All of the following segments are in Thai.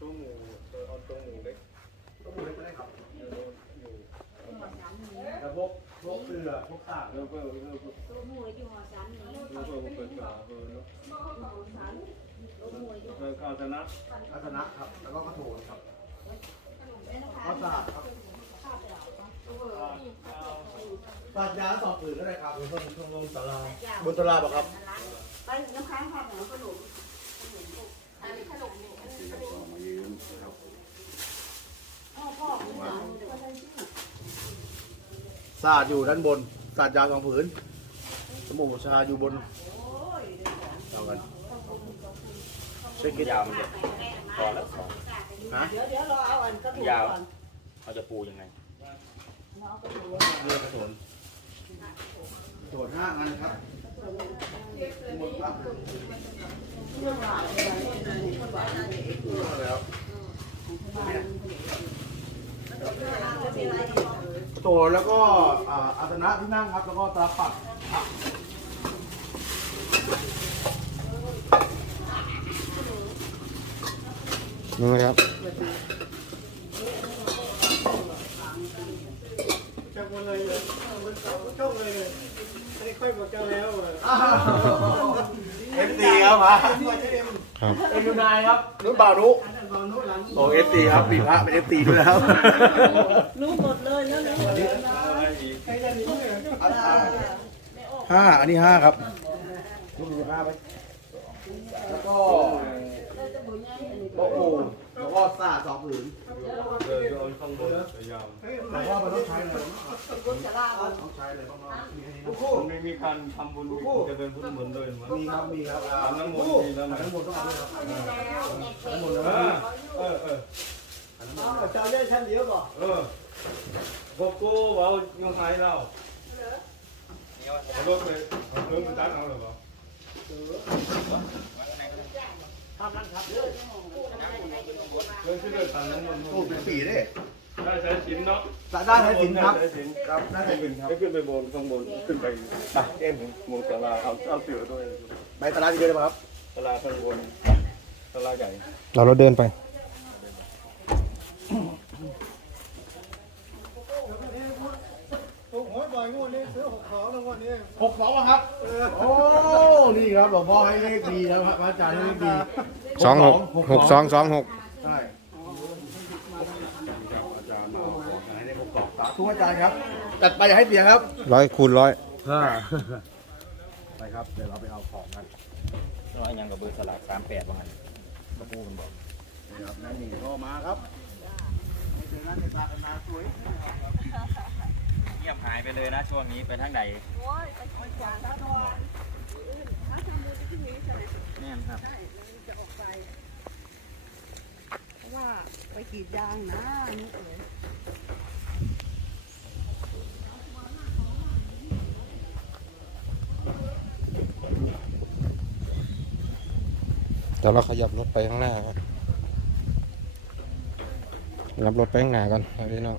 ตัวหมูตัวเอาตัวหมูเล็กต้องดูได้ครับอยู่อยู่แล้วพวกพวกเสือพวกตากแล้วก็แล้วก็แล้วก็ตัวหมูอยู่หอสามนี้เปิดฝาเออเนาะหอสามตัวหมูอยู่แล้วก็ชนะอัศนะครับ แล้วก็กระโถนครับนี่นะคะข้าวสากครับปาดยาสอบอื่นก็ได้ครับช่วงช่วงลงตารางบนตลาดบอกครับไปน้ำค้างค่ะหมูขนมอันนี้ขนมนี่พ่ อพ่อคุณสาวเดี๋ยวศาสตร์อยู่ด้านบนศาสตร์ยาวสองผืน สมุทรชาอยู่บนเอากันเช็คกิยาวมันพอแล้วสองฮะเดี๋ยวเดี๋ยวรอเอาอันกระถูกยาวก่อนเขาจะปูยังไงรอกระถูกเรือกระโถนโถนห้าอันครับหมดครับ เรื่องหวานอะไรนี่หวานอะไรนี่คือแล้วหวานจะเป็นอะไร โถนแล้วก็อ่าอาสนะที่นั่งครับ แล้วก็ตาปัดครับนี่ครับจับมาเลยเลยมันช่องเลยอันนี้ค่อยบอกเจ้าแล้วเลยเอฟซีครับมา ครับเอ็มยูนายครับนุ่นบ่าวนุโอ้เอฟซีครับมีพระเป็นเอฟซีด้วยแล้วรู้หมดเลยแล้วนะอะไรอีกห้าอันนี้ห้าครับลูกมีห้าไหมแล้วก็โต๊ะปู แล้วก็สาสองผืนเออเอาข้างบนยาวแต่ว่ามันต้องใช้เลยต้องใช้เลยต้องเอามีให้นี่นะมันไม่มีการทำบุญจะเป็นพุทธมนต์ด้วยมั้งมีครับมีครับอ่าอันนั้นหมดมีแล้วนะอันนั้นหมดต้องเอาด้วยครับอันนั้นหมดแล้วเออเออเออเจ้าเล่นชั้นเดียวก่อนเออพวกกูว่ายังไงเราเอารถไปเอารถไปตั้งเอาหรือเปล่าทำนั่นครับ เด้อเรื่องที่เดินทางนั้นมันพูดเป็นปีเด้ได้ใช้สินเนาะได้ใช้สินครับได้ชิ้นครับน่าจะเป็นครับให้ขึ้นไปบนข้างบนขึ้นไปไปเอ็มมงตลาเอาเอาเสือด้วยไปตลาดเยอะเลยครับตลาดข้างบนตลาดใหญ่ เราเราเดินไป ถูกหวยบ่อย งวดนี้ซื้อหกขอแล้วงวดนี้หกสองครับ โอ้ นี่ครับหลวงพ่อให้เลขดีแล้วพระอาจารย์ให้เลขดีสองหกหกสองสองหกใช่อาจารย์มาให้เลขหกสองสาธุอาจารย์ครับจัดไปอย่าให้เสียครับร้อยคูณร้อยไปครับ เดี๋ยวเราไปเอาของกันน้อยยังกับเบอร์สลากสามแปดว่างั้นกระปูมันบอกนี่ครับนั่นนี่ก็มาครับเจอกันในตากันนาสวย เงียบหายไปเลยนะช่วงนี้ไปทางใดเนี่ยครับ ว่าไปกรีดยางนะนี่เอ๋ยเดี๋ยวเราขยับรถไปข้างหน้าครับรับรถไปข้างหน้าก่อนครับพี่น้อง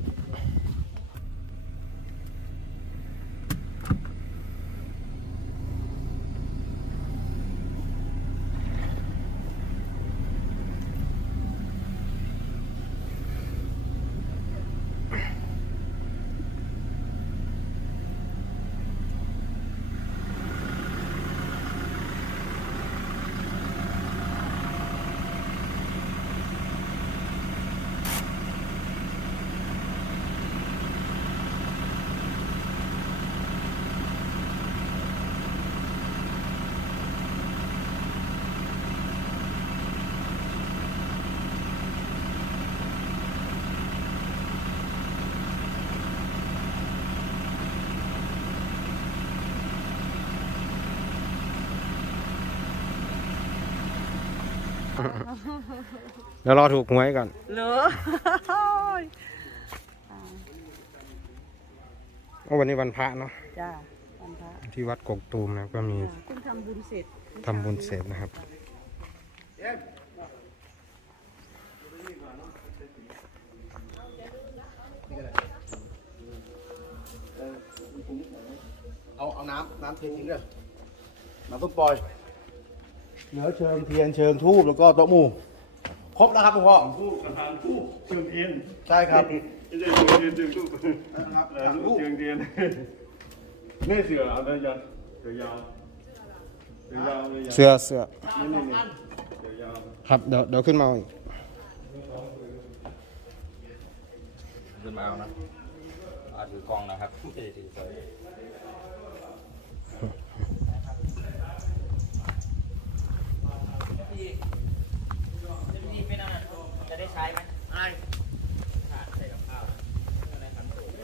เดี๋ยวรอถูกหวยก่อนเหรอว่าวันนี้วันพระเนาะจ้าวันพระที่วัดกกตูมนะครับก็มีเพิ่งทำบุญเสร็จทำบุญเสร็จนะครับ เอาเอาน้ำน้ำเททิ้งเลยน้ำต้มปล่อย เหลือเชิงเทียนเชิงทูบแล้วก็โต๊ะหมู่ขครบแล้วครับหลวงพ่อ ผู้สถานผู้เชิงเทียนใช่ครับ ไม่ใช่เชิงเทียนเชิงลูกนะครับเออลูกเชิงเทียนนี่เสือเอาเลยยันเสือยาวเสือยาวเลยยันเสื้อเสื้อนี่นี่นี่เสือยาวครับเดี๋ยวเดี๋ยวขึ้นมาเอาอีกขึ้นมาเอานะอาถือกล้องนะครับไม่ได้ถือเฟยจะได้ใช้ไหม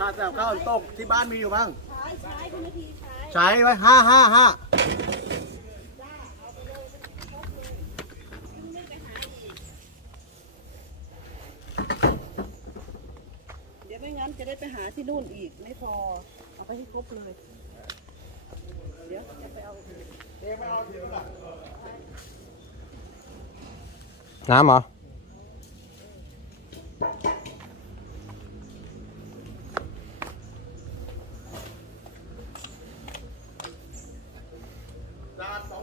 ถ้าจะเข้าวตกที่บ้านมีอยู่บ้างใช้ใช้คุณนาทีใช้ใช้ไว้ห้าห้าห้าเดี๋ยวไม่งั้นจะได้ไปหาที่นู่นอีกไม่พอ เอาไปให้ครบเลย เดี๋ยวจะไปเอาน้ำเหรอจานสอ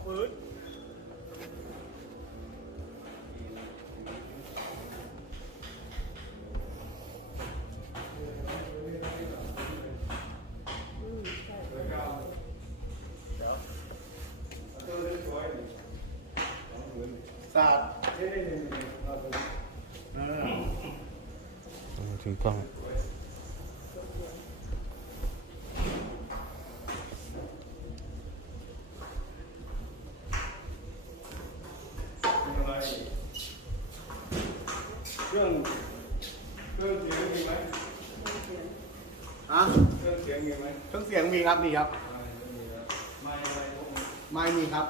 งผืนสาดถือกล้อง อะไร เครื่องเครื่องเสียงมีไหมอะเครื่องเสียงมีไหมเครื่องเสียงมีครับมีครับ ไม่อะไรพวกนี้ไม่มีครับ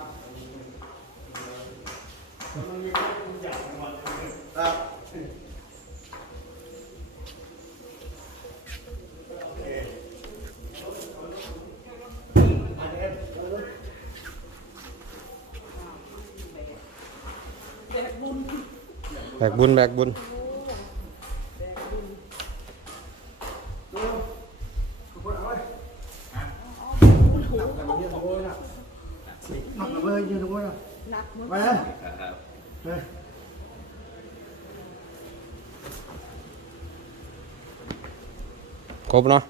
มันมีแค่ทุกอย่างในวันนี้ครับ แบกบุญแบกบุญหนักเลยยืนตรงนี้นะหนักมั้งไปเลยไปครบเนาะ